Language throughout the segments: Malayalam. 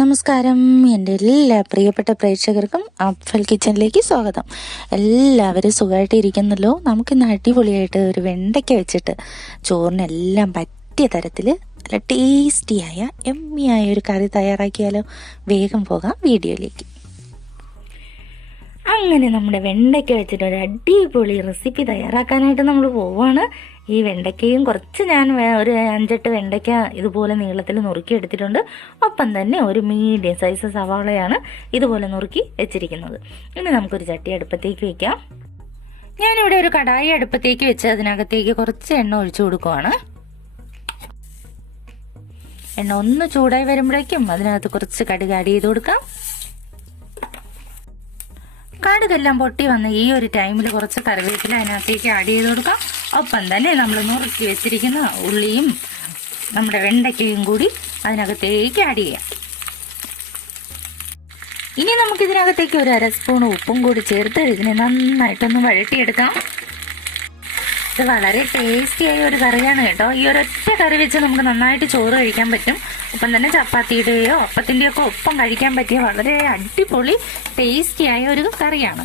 നമസ്കാരം. എന്റെ എല്ലാ പ്രിയപ്പെട്ട പ്രേക്ഷകർക്കും അഫൽ കിച്ചണിലേക്ക് സ്വാഗതം. എല്ലാവരും സുഖമായിട്ട് ഇരിക്കുന്നല്ലോ? നമുക്കിന്ന് അടിപൊളിയായിട്ട് ഒരു വെണ്ടയ്ക്ക വെച്ചിട്ട് ചോറിനെല്ലാം പറ്റിയ തരത്തിൽ നല്ല ടേസ്റ്റിയായ എമ്മിയായ ഒരു കറി തയ്യാറാക്കിയാലോ? വേഗം പോകാം വീഡിയോയിലേക്ക്. അങ്ങനെ നമ്മുടെ വെണ്ടയ്ക്ക വെച്ചിട്ട് ഒരു അടിപൊളി റെസിപ്പി തയ്യാറാക്കാനായിട്ട് നമ്മൾ പോവാണ്. ഈ വെണ്ടയ്ക്കയും കുറച്ച് ഞാൻ ഒരു അഞ്ചെട്ട് വെണ്ടയ്ക്ക ഇതുപോലെ നീളത്തിൽ നുറുക്കി എടുത്തിട്ടുണ്ട്. ഒപ്പം തന്നെ ഒരു മീഡിയം സൈസ് സവാളയാണ് ഇതുപോലെ നുറുക്കി വെച്ചിരിക്കുന്നത്. ഇനി നമുക്കൊരു ചട്ടി അടുപ്പത്തേക്ക് വെക്കാം. ഞാനിവിടെ ഒരു കടായി അടുപ്പത്തേക്ക് വെച്ച് അതിനകത്തേക്ക് കുറച്ച് എണ്ണ ഒഴിച്ചു കൊടുക്കുവാണ്. എണ്ണ ഒന്ന് ചൂടായി വരുമ്പോഴേക്കും അതിനകത്ത് കുറച്ച് കടുക് ആഡ് ചെയ്ത് കൊടുക്കാം. കടുകെല്ലാം പൊട്ടി വന്ന് ഈ ഒരു ടൈമിൽ കുറച്ച് കറിവേപ്പില അതിനകത്തേക്ക് ആഡ് ചെയ്ത് കൊടുക്കാം. ഒപ്പം തന്നെ നമ്മൾ നുറുക്കി വെച്ചിരിക്കുന്ന ഉള്ളിയും നമ്മുടെ വെണ്ടയ്ക്കയും കൂടി അതിനകത്തേക്ക് ആഡ് ചെയ്യാം. ഇനി നമുക്ക് ഇതിനകത്തേക്ക് ഒരു അര സ്പൂൺ ഉപ്പും കൂടി ചേർത്ത് ഇതിനെ നന്നായിട്ടൊന്ന് വഴട്ടിയെടുക്കാം ഇത് വളരെ ടേസ്റ്റി ആയ ഒരു കറിയാണ് കേട്ടോ. ഈ ഒരൊറ്റ കറി വെച്ച് നമുക്ക് നന്നായിട്ട് ചോറ് കഴിക്കാൻ പറ്റും. ഒപ്പം തന്നെ ചപ്പാത്തിയുടെയോ അപ്പത്തിന്റെയോ ഒക്കെ ഒപ്പം കഴിക്കാൻ പറ്റിയ വളരെ അടിപൊളി ടേസ്റ്റി ആയ ഒരു കറിയാണ്.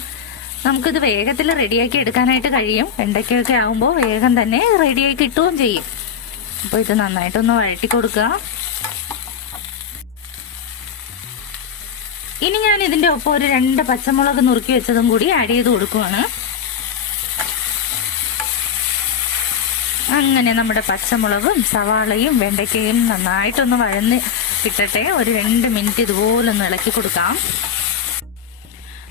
നമുക്കിത് വേഗത്തിൽ റെഡിയാക്കി എടുക്കാനായിട്ട് കഴിയും. വെണ്ടയ്ക്കൊക്കെ ആകുമ്പോൾ വേഗം തന്നെ റെഡിയായി കിട്ടുകയും ചെയ്യും. അപ്പോൾ ഇത് നന്നായിട്ടൊന്ന് വഴറ്റി കൊടുക്കുക. ഇനി ഞാൻ ഇതിന്റെ ഒപ്പം ഒരു രണ്ട് പച്ചമുളക് നുറുക്കി വെച്ചതും കൂടി ആഡ് ചെയ്ത് കൊടുക്കുവാണ്. അങ്ങനെ നമ്മുടെ പച്ചമുളകും സവാളയും വെണ്ടയ്ക്കയും നന്നായിട്ടൊന്ന് വഴന്ന് കിട്ടട്ടെ. ഒരു രണ്ട് മിനിറ്റ് ഇതുപോലെ ഒന്ന് ഇളക്കി കൊടുക്കാം.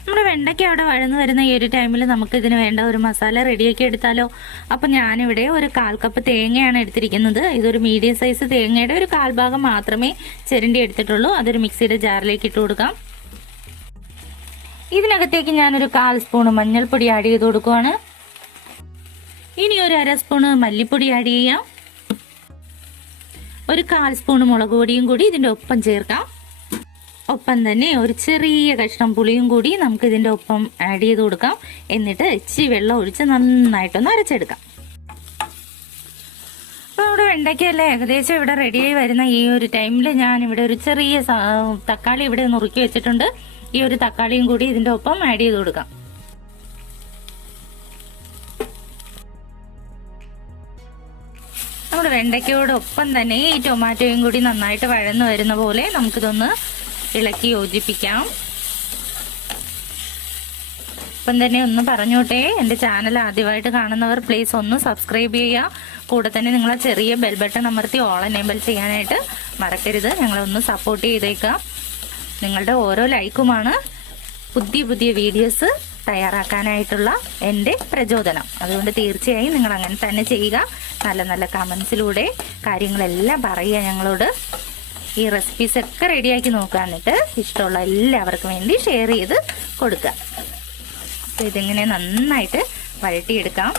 നമ്മുടെ വെണ്ടയ്ക്ക അവിടെ വഴന്ന് വരുന്ന ഈ ഒരു ടൈമിൽ നമുക്ക് ഇതിന് വേണ്ട ഒരു മസാല റെഡിയാക്കി എടുത്താലോ? അപ്പം ഞാനിവിടെ ഒരു കാൽ കപ്പ് തേങ്ങയാണ് എടുത്തിരിക്കുന്നത്. ഇതൊരു മീഡിയം സൈസ് തേങ്ങയുടെ ഒരു കാൽഭാഗം മാത്രമേ ചെരണ്ടി എടുത്തിട്ടുള്ളൂ. അതൊരു മിക്സിയുടെ ജാറിലേക്ക് ഇട്ട് കൊടുക്കാം. ഇതിനകത്തേക്ക് ഞാനൊരു കാൽ സ്പൂൺ മഞ്ഞൾപ്പൊടി ആഡ് ചെയ്ത് കൊടുക്കുവാണ്. ഇനി ഒരു അര സ്പൂണ് മല്ലിപ്പൊടി ആഡ് ചെയ്യാം. ഒരു കാൽ സ്പൂൺ മുളക് പൊടിയും കൂടി ഇതിന്റെ ഒപ്പം ചേർക്കാം. ഒപ്പം തന്നെ ഒരു ചെറിയ കഷ്ണം പുളിയും കൂടി നമുക്ക് ഇതിന്റെ ഒപ്പം ആഡ് ചെയ്ത് കൊടുക്കാം. എന്നിട്ട് ഇച്ചിരി വെള്ളം ഒഴിച്ച് നന്നായിട്ടൊന്ന് അരച്ചെടുക്കാം. അപ്പോൾ ഇവിടെ വെണ്ടയ്ക്കല്ലേ ഏകദേശം ഇവിടെ റെഡിയായി വരുന്ന ഈ ഒരു ടൈമിൽ ഞാൻ ഇവിടെ ഒരു ചെറിയ തക്കാളി ഇവിടെ നുറുക്കി വെച്ചിട്ടുണ്ട്. ഈ ഒരു തക്കാളിയും കൂടി ഇതിന്റെ ഒപ്പം ആഡ് ചെയ്ത് കൊടുക്കാം. നമ്മുടെ വെണ്ടയ്ക്കയോടൊപ്പം തന്നെ ഈ ടൊമാറ്റോയും കൂടി നന്നായിട്ട് വഴന്നു വരുന്ന പോലെ നമുക്കിതൊന്ന് ഇളക്കി യോജിപ്പിക്കാം. ഇപ്പം തന്നെ ഒന്ന് പറഞ്ഞോട്ടെ എന്റെ ചാനൽ ആദ്യമായിട്ട് കാണുന്നവർ പ്ലീസ് ഒന്ന് സബ്സ്ക്രൈബ് ചെയ്യുക. കൂടെ തന്നെ നിങ്ങൾ ചെറിയ ബെൽ ബട്ടൺ അമർത്തി ഓൾ എനേബിൾ ചെയ്യാനായിട്ട് മറക്കരുത്. ഞങ്ങളെ ഒന്ന് സപ്പോർട്ട് ചെയ്തേക്കാം നിങ്ങളുടെ ഓരോ ലൈക്കുമാണ് പുതിയ പുതിയ വീഡിയോസ് തയ്യാറാക്കാനായിട്ടുള്ള എന്റെ പ്രചോദനം. അതുകൊണ്ട് തീർച്ചയായും നിങ്ങൾ അങ്ങനെ തന്നെ ചെയ്യുക. നല്ല നല്ല കമൻസിലൂടെ കാര്യങ്ങളെല്ലാം പറയുക ഞങ്ങളോട്. ഈ റെസിപ്പീസ് ഒക്കെ റെഡിയാക്കി നോക്കുക. എന്നിട്ട് ഇഷ്ടമുള്ള എല്ലാവർക്കും വേണ്ടി ഷെയർ ചെയ്ത് കൊടുക്കുക. അപ്പോൾ ഇതിങ്ങനെ നന്നായിട്ട് വഴട്ടിയെടുക്കാം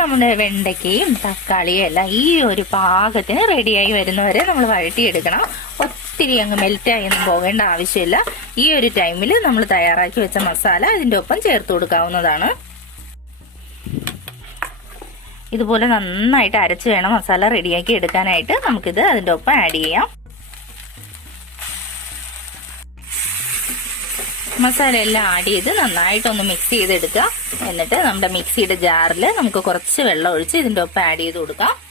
നമ്മുടെ വെണ്ടയ്ക്കയും തക്കാളിയും എല്ലാം ഈ ഒരു പാകത്തിന് റെഡിയായി വരുന്നവരെ നമ്മൾ വഴട്ടിയെടുക്കണം ഒത്തിരി അങ്ങ് മെൽറ്റായി ഒന്നും പോകേണ്ട ആവശ്യമില്ല. ഈ ഒരു ടൈമിൽ നമ്മൾ തയ്യാറാക്കി വെച്ച മസാല അതിന്റെ ഒപ്പം ചേർത്ത് കൊടുക്കാവുന്നതാണ്. ഇതുപോലെ നന്നായിട്ട് അരച്ച് വേണം മസാല റെഡിയാക്കി എടുക്കാനായിട്ട്. നമുക്കിത് അതിന്റെ ഒപ്പം ആഡ് ചെയ്യാം. മസാല എല്ലാം ആഡ് ചെയ്ത് നന്നായിട്ടൊന്ന് മിക്സ് ചെയ്തെടുക്കുക. എന്നിട്ട് നമ്മുടെ മിക്സിയുടെ ജാറിൽ നമുക്ക് കുറച്ച് വെള്ളം ഒഴിച്ച് ഇതിന്റെ ഒപ്പം ആഡ് ചെയ്ത് കൊടുക്കാം.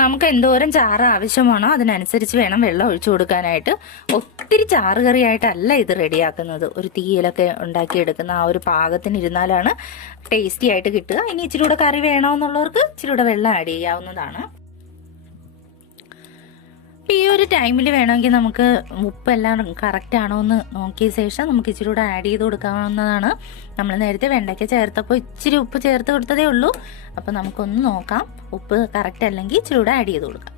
നമുക്ക് എന്തോരം ചാറ് ആവശ്യമാണോ അതിനനുസരിച്ച് വേണം വെള്ളം ഒഴിച്ചു കൊടുക്കാനായിട്ട്. ഒത്തിരി ചാറ് കറിയായിട്ടല്ല ഇത് റെഡിയാക്കുന്നത്. ഒരു തീയിലൊക്കെ ഉണ്ടാക്കിയെടുക്കുന്ന ആ ഒരു പാകത്തിന് ഇരുന്നാലാണ് ടേസ്റ്റി ആയിട്ട് കിട്ടുക. ഇനി ഇച്ചിരി കൂടെ കറി വേണമെന്നുള്ളവർക്ക് ഇച്ചിരി കൂടെ വെള്ളം ആഡ് ചെയ്യാവുന്നതാണ്. ഈ ഒരു ടൈമിൽ വേണമെങ്കിൽ നമുക്ക് ഉപ്പെല്ലാം കറക്റ്റ് ആണോ എന്ന് നോക്കിയ ശേഷം നമുക്ക് ഇച്ചിരി കൂടെ ആഡ് ചെയ്ത് കൊടുക്കാവുന്നതാണ്. നമ്മൾ നേരത്തെ വെണ്ടയ്ക്ക ചേർത്തപ്പോൾ ഇച്ചിരി ഉപ്പ് ചേർത്ത് കൊടുത്തതേ ഉള്ളൂ. അപ്പോൾ നമുക്കൊന്ന് നോക്കാം. ഉപ്പ് കറക്റ്റ് അല്ലെങ്കിൽ ഇച്ചിരി കൂടെ ആഡ് ചെയ്ത് കൊടുക്കാം.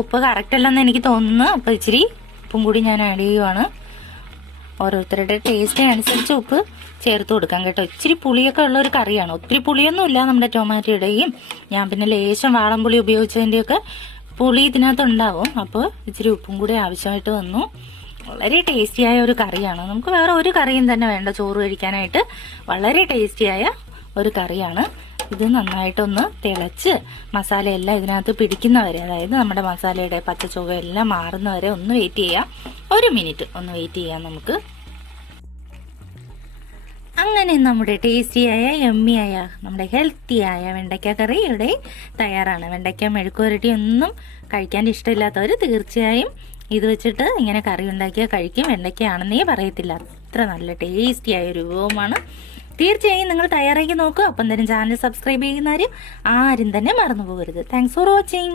ഉപ്പ് കറക്റ്റ് അല്ലെന്ന് എനിക്ക് തോന്നുന്നു. അപ്പോൾ ഇച്ചിരി ഉപ്പും കൂടി ഞാൻ ആഡ് ചെയ്യുവാണ്. ഓരോരുത്തരുടെ ടേസ്റ്റ് അനുസരിച്ച് ഉപ്പ് ചേർത്ത് കൊടുക്കാം കേട്ടോ. ഇച്ചിരി പുളിയൊക്കെ ഉള്ള ഒരു കറിയാണ്. ഒത്തിരി പുളിയൊന്നുമില്ല നമ്മുടെ ടൊമാറ്റോയുടെയും ഞാൻ പിന്നെ ലേശം വാളംപുളി ഉപയോഗിച്ചതിന്റെയൊക്കെ പുളി ഇതിനകത്ത് ഉണ്ടാവും അപ്പോൾ ഇച്ചിരി ഉപ്പും കൂടി ആവശ്യമായിട്ട് വന്നു. വളരെ ടേസ്റ്റിയായ ഒരു കറിയാണ്. നമുക്ക് വേറെ ഒരു കറിയും തന്നെ വേണ്ട. ചോറ് കഴിക്കാനായിട്ട് വളരെ ടേസ്റ്റിയായ ഒരു കറിയാണ്. ഇത് നന്നായിട്ടൊന്ന് തിളച്ച് മസാലയെല്ലാം ഇതിനകത്ത് പിടിക്കുന്നവരെ അതായത് നമ്മുടെ മസാലയുടെ പച്ച എല്ലാം മാറുന്നവരെ ഒന്ന് വെയിറ്റ് ചെയ്യാം. ഒരു മിനിറ്റ് ഒന്ന് വെയിറ്റ് ചെയ്യാം നമുക്ക്. അങ്ങനെ നമ്മുടെ ടേസ്റ്റിയായ യമ്മിയായ നമ്മുടെ ഹെൽത്തിയായ വെണ്ടയ്ക്ക കറി ഇവിടെ തയ്യാറാണ്. വെണ്ടയ്ക്ക മെഴുക്കുവരട്ടി ഒന്നും കഴിക്കാൻ ഇഷ്ടമില്ലാത്തവർ തീർച്ചയായും ഇത് വെച്ചിട്ട് ഇങ്ങനെ കറി ഉണ്ടാക്കിയാൽ കഴിക്കും. വെണ്ടയ്ക്കയാണെന്നേ പറയത്തില്ല. അത്ര നല്ല ടേസ്റ്റിയായ ഒരു വിഭവമാണ്. തീർച്ചയായും നിങ്ങൾ തയ്യാറാക്കി നോക്കുക അപ്പം തന്നെ ചാനൽ സബ്സ്ക്രൈബ് ചെയ്യുന്നവരും ആരും തന്നെ മറന്നു പോകരുത്. Thanks for watching